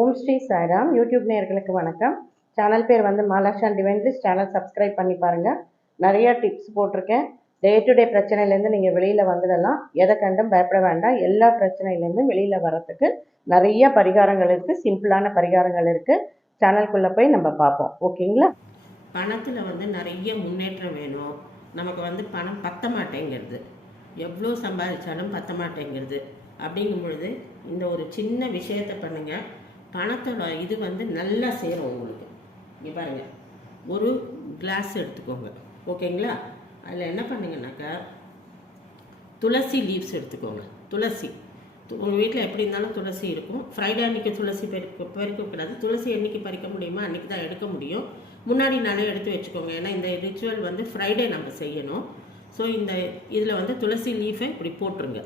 ஓம் Sri Sairam. YouTube நேர்களுக்கு வணக்கம். Channel பேர் வந்து மாலாஷான் டிவைன்ஸ் சேனல் சப்ஸ்கிரைப் பண்ணி பாருங்கள் நிறைய டிப்ஸ் போட்டிருக்கேன். டே டு டே பிரச்சனையிலேருந்து நீங்கள் வெளியில் வந்துடலாம் எதை கண்டும் பயப்பட வேண்டாம். எல்லா பிரச்சனையிலேருந்தும் வெளியில் வர்றதுக்கு நிறைய பரிகாரங்கள் இருக்குது சிம்பிளான பரிகாரங்கள் இருக்குது சேனல்குள்ளே போய் நம்ம பார்ப்போம். ஓகேங்களா பணத்தில் வந்து நிறைய முன்னேற்றம் வேணும். நமக்கு வந்து பணம் பத்த மாட்டேங்கிறது. எவ்வளோ சம்பாதிச்சாலும் பத்த மாட்டேங்கிறது. அப்படிங்கும் பொழுது இந்த ஒரு சின்ன விஷயத்தை பண்ணுங்கள் பணத்தோட இது வந்து நல்லா சேரும் உங்களுக்கு. இங்கே பாருங்கள் ஒரு கிளாஸ் எடுத்துக்கோங்க. ஓகேங்களா? அதில் என்ன பண்ணுங்கனாக்கா துளசி லீவ்ஸ் எடுத்துக்கோங்க. துளசி. உங்கள் வீட்டில் எப்படி இருந்தாலும் துளசி இருக்கும். ஃப்ரைடே அன்றைக்கி துளசி பறிக்க பறிக்கக்கூடாது துளசி என்னைக்கு பறிக்க முடியுமோ அன்றைக்கி தான் எடுக்க முடியும். முன்னாடி நாளே எடுத்து வச்சுக்கோங்க. ஏன்னா இந்த ரிச்சுவல் வந்து ஃப்ரைடே நம்ம செய்யணும். ஸோ இந்த இதில் வந்து துளசி லீஃபை இப்படி போட்டுருங்க.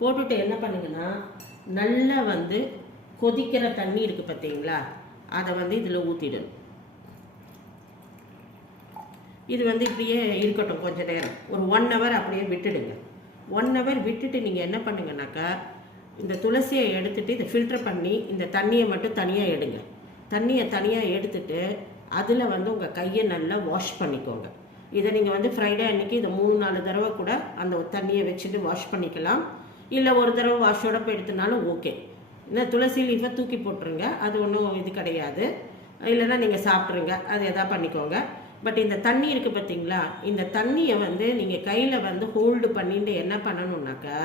போட்டுட்டு என்ன பண்ணுங்கன்னா நல்லா வந்து கொதிக்கிற தண்ணி இருக்குது பார்த்தீங்களா? அதை வந்து இதில் ஊற்றிடணும் இது வந்து இப்படியே இருக்கட்டும் கொஞ்ச நேரம். ஒரு ஒன் ஹவர் அப்படியே விட்டுடுங்க. ஒன் ஹவர் விட்டுட்டு நீங்கள் என்ன பண்ணுங்கனாக்கா இந்த துளசியை எடுத்துகிட்டு இதை ஃபில்டர் பண்ணி இந்த தண்ணியை மட்டும் தனியாக எடுங்க. தண்ணியை தனியாக எடுத்துட்டு அதில் வந்து உங்கள் கையை நல்லா வாஷ் பண்ணிக்கோங்க. இதை நீங்கள் வந்து ஃப்ரைடே அன்னைக்கு இதை மூணு நாலு தடவை கூட அந்த தண்ணியை வச்சுட்டு வாஷ் பண்ணிக்கலாம். இல்லை ஒரு தடவை வாஷோட போய் எடுத்தனாலும் ஓகே இந்த துளசி லீஃபை தூக்கி போட்டுருங்க. அது ஒன்றும் இது கிடையாது. இல்லைன்னா நீங்கள் சாப்பிட்ருங்க அது எதா பண்ணிக்கோங்க. பட் இந்த தண்ணி இருக்குது பார்த்தீங்களா இந்த தண்ணியை வந்து நீங்கள் கையில் வந்து ஹோல்டு பண்ணிட்டு என்ன பண்ணணும்னாக்கா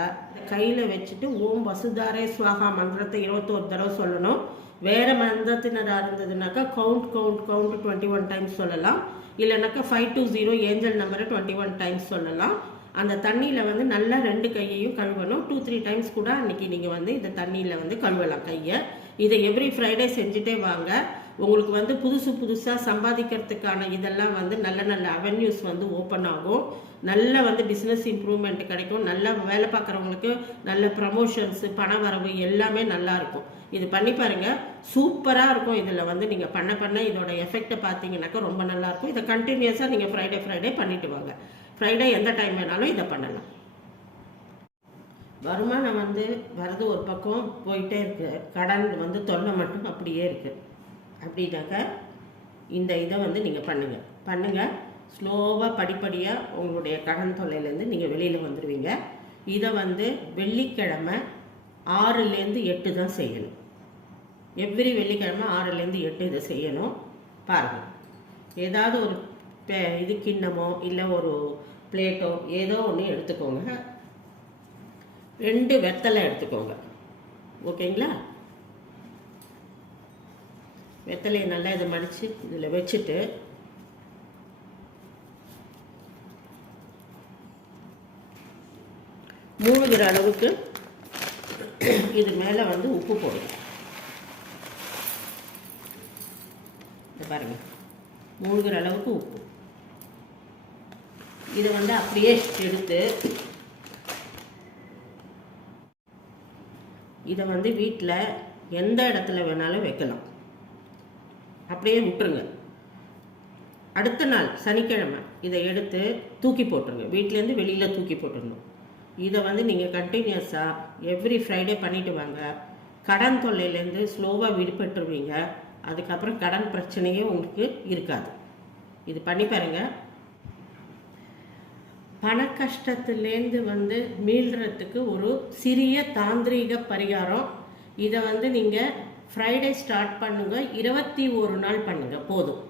கையில் வச்சுட்டு ஓம் வசுதாரே சுவாகா மந்திரத்தை இருபத்தோரு தடவை சொல்லணும். வேறு மந்திரத்தினராக இருந்ததுனாக்கா count count count twenty one times சொல்லலாம். இல்லைனாக்கா ஃபைவ் டூ ஜீரோ ஏஞ்சல் நம்பரை டுவெண்ட்டி ஒன் டைம்ஸ் சொல்லலாம். அந்த தண்ணியில் வந்து நல்லா ரெண்டு கையையும் கழுவணும். டூ த்ரீ டைம்ஸ் கூட அன்றைக்கி நீங்கள் வந்து இந்த தண்ணியில் வந்து கழுவலாம் கையை. இதை எவ்ரி ஃப்ரைடே செஞ்சுட்டே வாங்க. உங்களுக்கு வந்து புதுசு புதுசாக சம்பாதிக்கிறதுக்கான இதெல்லாம் வந்து நல்ல நல்ல அவென்யூஸ் வந்து ஓப்பன் ஆகும். நல்ல வந்து பிஸ்னஸ் இம்ப்ரூவ்மெண்ட் கிடைக்கும். நல்லா வேலை பார்க்குறவங்களுக்கு நல்ல ப்ரமோஷன்ஸு பண வரவு எல்லாமே நல்லா இருக்கும். இது பண்ணி பாருங்கள் சூப்பராக இருக்கும். இதில் வந்து நீங்கள் பண்ண பண்ண இதோட எஃபெக்டை பார்த்தீங்கன்னாக்கா ரொம்ப நல்லாயிருக்கும் இதை கண்டினியூஸாக நீங்கள் ஃப்ரைடே ஃப்ரைடே பண்ணிவிட்டு வாங்க. ஃப்ரைடே எந்த டைம் வேணாலும் இதை பண்ணலாம். வருமானம் வந்து வரது ஒரு பக்கம் போயிட்டே இருக்குது கடன் வந்து தொல்லை மட்டும் அப்படியே இருக்குது அப்படின்னாக்கா இந்த இதை வந்து நீங்கள் பண்ணுங்கள் பண்ணுங்கள் ஸ்லோவாக படிப்படியாக உங்களுடைய கடன் தொல்லையிலேருந்து நீங்கள் வெளியில் வந்துடுவீங்க இதை வந்து வெள்ளிக்கிழமை ஆறுலேருந்து எட்டு தான் செய்யணும். எவ்ரி வெள்ளிக்கிழமை ஆறுலேருந்து எட்டு இதை செய்யணும். பாருங்கள் ஏதாவது ஒரு இது கிண்ணமோ இல்லை ஒரு பிளேட்டோ ஏதோ ஒன்று எடுத்துக்கோங்க. ரெண்டு வெத்தலை எடுத்துக்கோங்க. ஓகேங்களா? வெத்தலையை நல்லா இதை மடித்து இதில் வச்சுட்டு மூழ்கிற அளவுக்கு இது மேலே வந்து உப்பு போடுங்க. இந்த பாருங்க. மூழ்கிற அளவுக்கு உப்பு. இதை வந்து அப்படியே எடுத்து இதை வந்து வீட்டில் எந்த இடத்துல வேணாலும் வைக்கலாம். அப்படியே விட்டுருங்க. அடுத்த நாள் சனிக்கிழமை இதை எடுத்து தூக்கி போட்டுருங்க. வீட்டிலேருந்து வெளியில் தூக்கி போட்டுருணும் இதை வந்து நீங்கள் கண்டினியூஸாக எவ்ரி ஃப்ரைடே பண்ணிட்டு வாங்க. கடன் தொல்லையிலேருந்து ஸ்லோவாக விடுபட்டுருவீங்க. அதுக்கப்புறம் கடன் பிரச்சனையே உங்களுக்கு இருக்காது. இது பண்ணி பாருங்கள் பண கஷ்டத்துலேருந்து வந்து மீள்றதுக்கு ஒரு சிறிய தாந்திரீக பரிகாரம். இதை வந்து நீங்கள் ஃப்ரைடே ஸ்டார்ட் பண்ணுங்கள் இருபத்தி ஒரு நாள் பண்ணுங்கள் போதும்.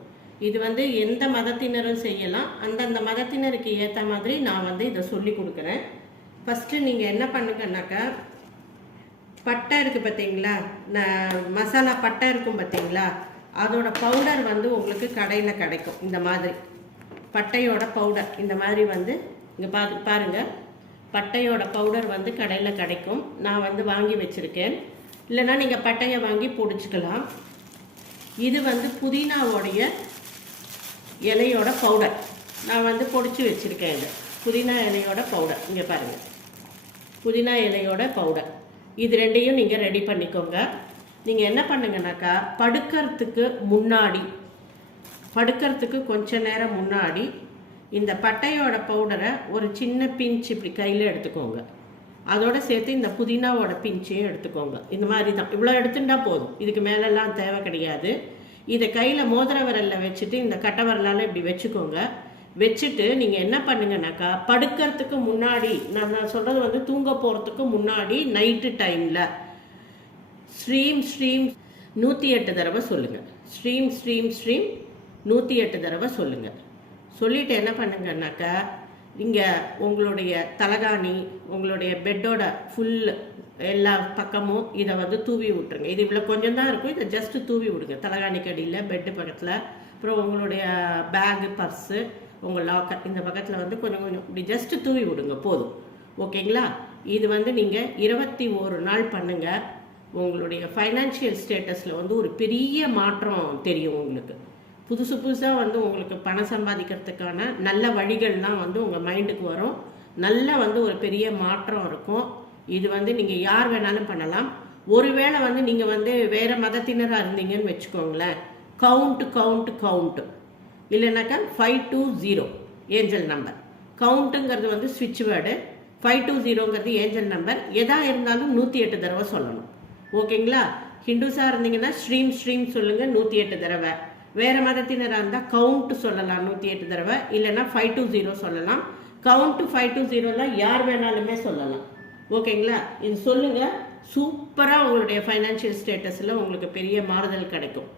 இது வந்து எந்த மதத்தினரும் செய்யலாம். அந்தந்த மதத்தினருக்கு ஏற்ற மாதிரி நான் வந்து இதை சொல்லி கொடுக்குறேன். ஃபஸ்ட்டு நீங்கள் என்ன பண்ணுங்கன்னாக்கா பட்டை இருக்குது பார்த்தீங்களா நான் மசாலா பட்டை இருக்கும் பார்த்தீங்களா அதோட பவுடர் வந்து உங்களுக்கு கடையில் கிடைக்கும். இந்த மாதிரி. பட்டையோட பவுடர் இந்த மாதிரி வந்து இங்கே பா பாருங்கள் பட்டையோட பவுடர் வந்து கடையில் கிடைக்கும். நான் வந்து வாங்கி வச்சுருக்கேன். இல்லைன்னா நீங்கள் பட்டையை வாங்கி பொடிச்சுக்கலாம். இது வந்து புதினாவோடைய இலையோட பவுடர் நான் வந்து பொடிச்சு வச்சுருக்கேன் இது. புதினா இலையோட பவுடர் இங்கே பாருங்கள் புதினா இலையோட பவுடர் இது ரெண்டையும் நீங்கள் ரெடி பண்ணிக்கோங்க. நீங்கள் என்ன பண்ணுங்கனாக்கா படுக்கிறதுக்கு முன்னாடி படுக்கிறதுக்கு கொஞ்ச நேரம் முன்னாடி இந்த பட்டையோட பவுடரை ஒரு சின்ன பிஞ்ச் இப்படி கையில் எடுத்துக்கோங்க. அதோட சேர்த்து இந்த புதினாவோட பிஞ்சையும் எடுத்துக்கோங்க. இந்த மாதிரி தான் இவ்வளோ எடுத்துட்டா போதும். இதுக்கு மேலெல்லாம் தேவை கிடையாது. இதை கையில் மோதிர விரலில் வச்சுட்டு இந்த கட்டை விரலால் இப்படி வச்சுக்கோங்க. வச்சுட்டு நீங்கள் என்ன பண்ணுங்கனாக்கா படுக்கிறதுக்கு முன்னாடி நான் நான் சொல்கிறது வந்து தூங்க போகிறதுக்கு முன்னாடி நைட்டு டைமில் ஸ்ரீம் ஸ்ரீம் நூற்றி எட்டு தடவை சொல்லுங்கள் ஸ்ரீம் ஸ்ரீம் ஸ்ரீம் நூற்றி எட்டு தடவை சொல்லுங்கள் சொல்லிட்டு என்ன பண்ணுங்கன்னாக்கா இங்கே உங்களுடைய தலகாணி உங்களுடைய பெட்டோட ஃபுல் எல்லா பக்கமும் இதை வந்து தூவி விட்டுருங்க. இது இவ்வளோ கொஞ்சம் தான் இருக்கும் இதை ஜஸ்ட்டு தூவி விடுங்க. தலகாணிக்கு அடியில் பெட்டு பக்கத்தில். அப்புறம் உங்களுடைய பேகு பர்ஸு உங்கள் லாக்கர் இந்த பக்கத்தில் வந்து கொஞ்சம் கொஞ்சம் இப்படி ஜஸ்ட்டு தூவி விடுங்க போதும். ஓகேங்களா? இது வந்து நீங்கள் இருபத்தி ஒரு நாள் பண்ணுங்கள் உங்களுடைய ஃபைனான்ஷியல் ஸ்டேட்டஸில் வந்து ஒரு பெரிய மாற்றம் தெரியும் உங்களுக்கு. புதுசு புதுசாக வந்து உங்களுக்கு பணம் சம்பாதிக்கிறதுக்கான நல்ல வழிகள்லாம் வந்து உங்கள் மைண்டுக்கு வரும். நல்ல வந்து ஒரு பெரிய மாற்றம் இருக்கும். இது வந்து நீங்கள் யார் வேணாலும் பண்ணலாம். ஒருவேளை வந்து நீங்கள் வந்து வேறு மதத்தினராக இருந்தீங்கன்னு வச்சுக்கோங்களேன். கவுண்ட் கவுண்ட் கவுண்ட் இல்லைனாக்கா five two zero angel number கவுண்ட்டுங்கிறது வந்து ஸ்விட்ச் வேர்டு ஃபைவ் டூ ஜீரோங்கிறது ஏஞ்சல் நம்பர் எதா இருந்தாலும் நூற்றி எட்டு தடவை சொல்லணும். ஓகேங்களா ஹிந்துஸாக இருந்தீங்கன்னா ஸ்ட்ரீம் ஸ்ட்ரீம் சொல்லுங்கள் நூற்றி எட்டு தடவை. வேறு மதத்தினராக இருந்தால் கவுண்ட் சொல்லலாம் நூற்றி எட்டு தடவை. இல்லைன்னா ஃபைவ் டூ ஜீரோ சொல்லலாம். கவுண்ட் ஃபைவ் டூ ஜீரோலாம் யார் வேணாலுமே சொல்லலாம். ஓகேங்களா? இது சொல்லுங்கள் சூப்பராக உங்களுடைய ஃபைனான்ஷியல் ஸ்டேட்டஸில் உங்களுக்கு பெரிய மாறுதல் கிடைக்கும்.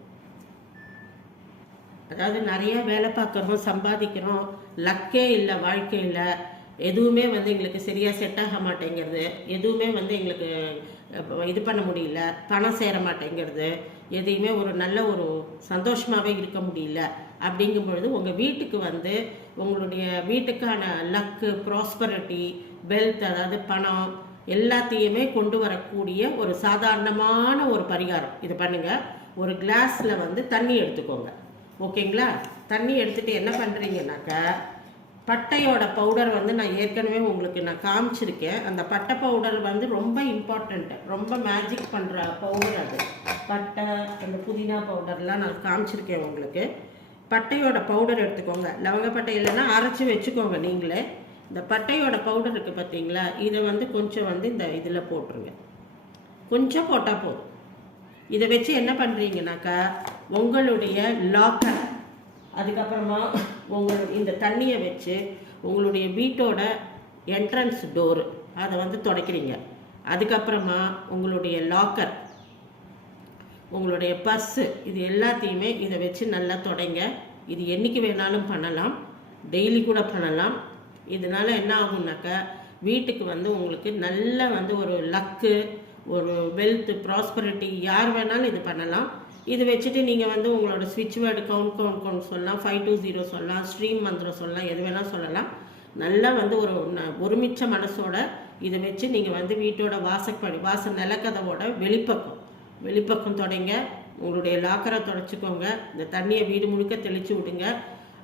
அதாவது நிறைய வேலை பார்க்குறோம் சம்பாதிக்கிறோம். லக்கே இல்லை வாழ்க்கையில் எதுவுமே வந்து எங்களுக்கு சரியாக செட் ஆக மாட்டேங்கிறது. எதுவுமே வந்து எங்களுக்கு இது பண்ண முடியல. பணம் சேர மாட்டேங்கிறது. எதையுமே ஒரு நல்ல ஒரு சந்தோஷமாகவே இருக்க முடியல. அப்படிங்கும் பொழுது உங்கள் வீட்டுக்கு வந்து உங்களுடைய வீட்டுக்கான லக்கு ப்ராஸ்பரிட்டி வெல்த் அதாவது பணம் எல்லாத்தையுமே கொண்டு வரக்கூடிய ஒரு சாதாரணமான ஒரு பரிகாரம். இது பண்ணுங்கள் ஒரு கிளாஸில் வந்து தண்ணி எடுத்துக்கோங்க. ஓகேங்களா? தண்ணி எடுத்துகிட்டு என்ன பண்ணுறீங்கனாக்கா பட்டையோட பவுடர் வந்து நான் ஏற்கனவே உங்களுக்கு நான் காமிச்சிருக்கேன். அந்த பட்டை பவுடர் வந்து ரொம்ப இம்பார்ட்டண்ட்டு ரொம்ப மேஜிக் பண்ணுற பவுடர் அது. பட்டை அந்த புதினா பவுடர்லாம் நான் காமிச்சிருக்கேன் உங்களுக்கு. பட்டையோட பவுடர் எடுத்துக்கோங்க. லவங்கப்பட்டை இல்லைன்னா அரைச்சி வச்சுக்கோங்க நீங்களே. இந்த பட்டையோட பவுடர் இருக்குது பார்த்தீங்களா இதை வந்து கொஞ்சம் வந்து இந்த இதில் போட்டுருங்க. கொஞ்சம் போட்டால் போதும். இதை வச்சு என்ன பண்ணுறீங்கனாக்கா உங்களுடைய லாக்கர் அதுக்கப்புறமா உங்கள் இந்த தண்ணியை வச்சு உங்களுடைய வீட்டோட என்ட்ரன்ஸ் டோரு அதை வந்து துடைக்கிறீங்க. அதுக்கப்புறமா உங்களுடைய லாக்கர் உங்களுடைய பஸ்ஸு இது எல்லாத்தையுமே இதை வச்சு நல்லா தொடைங்க. இது என்றைக்கு வேணாலும் பண்ணலாம். டெய்லி கூட பண்ணலாம். இதனால என்ன ஆகும்னாக்கா வீட்டுக்கு வந்து உங்களுக்கு நல்ல வந்து ஒரு லக்கு ஒரு வெல்த் ப்ராஸ்பரிட்டி யார் வேணாலும் இது பண்ணலாம். இது வச்சுட்டு நீங்கள் வந்து உங்களோட ஸ்விட்ச் வேர்டு கவுண்ட் கவுண்ட் கவுண்ட் சொல்லலாம் ஃபைவ் டூ ஜீரோ சொல்லலாம் ஸ்ட்ரீம் மந்திரம் சொல்லலாம் எது வேணால் சொல்லலாம். நல்லா வந்து ஒரு ந- ஒருமிச்ச மனசோட இதை வச்சு நீங்கள் வந்து வீட்டோட வாசப்படி வாச நிலக்கதவோட வெளிப்பக்கம் வெளிப்பக்கம் தொடங்க உங்களுடைய லாக்கரை தொடச்சிக்கோங்க. இந்த தண்ணியை வீடு முழுக்க தெளித்து விடுங்க.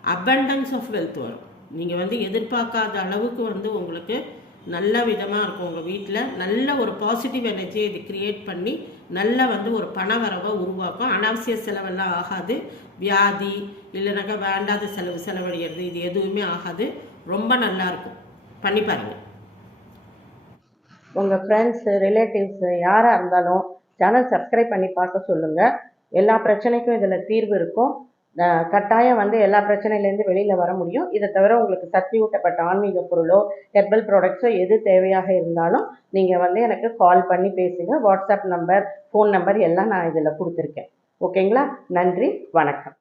அபண்டன்ஸ் ஆஃப் வெல்த் வரும். நீங்கள் வந்து எதிர்பார்க்காத அளவுக்கு வந்து உங்களுக்கு நல்ல விதமாக இருக்கும் உங்கள் வீட்டில் நல்ல ஒரு பாசிட்டிவ் எனர்ஜியை இது கிரியேட் பண்ணி நல்ல வந்து ஒரு பண வரவை உருவாக்கும். அனாவசிய செலவெல்லாம் ஆகாது. வியாதி இல்லைனாக்கா வேண்டாத செலவு செலவழிகிறது இது எதுவுமே ஆகாது. ரொம்ப நல்லா இருக்கும். பண்ணி பாருங்கள் உங்கள் ஃப்ரெண்ட்ஸு ரிலேட்டிவ்ஸு யாராக இருந்தாலும் சேனல் சப்ஸ்கிரைப் பண்ணி பார்க்க சொல்லுங்கள் எல்லா பிரச்சனைக்கும் இதில் தீர்வு இருக்கும். கட்டாயம் வந்து எல்லா பிரச்சனையிலேருந்து வெளியில் வர முடியும். இதை தவிர உங்களுக்கு சக்தி ஊட்டப்பட்ட ஆன்மீக பொருளோ ஹெர்பல் ப்ராடக்ட்ஸோ எது தேவையாக இருந்தாலும் நீங்கள் வந்து எனக்கு கால் பண்ணி பேசுங்க. வாட்ஸ்அப் நம்பர் ஃபோன் நம்பர் எல்லாம் நான் இதில் கொடுத்துருக்கேன். ஓகேங்களா நன்றி வணக்கம்.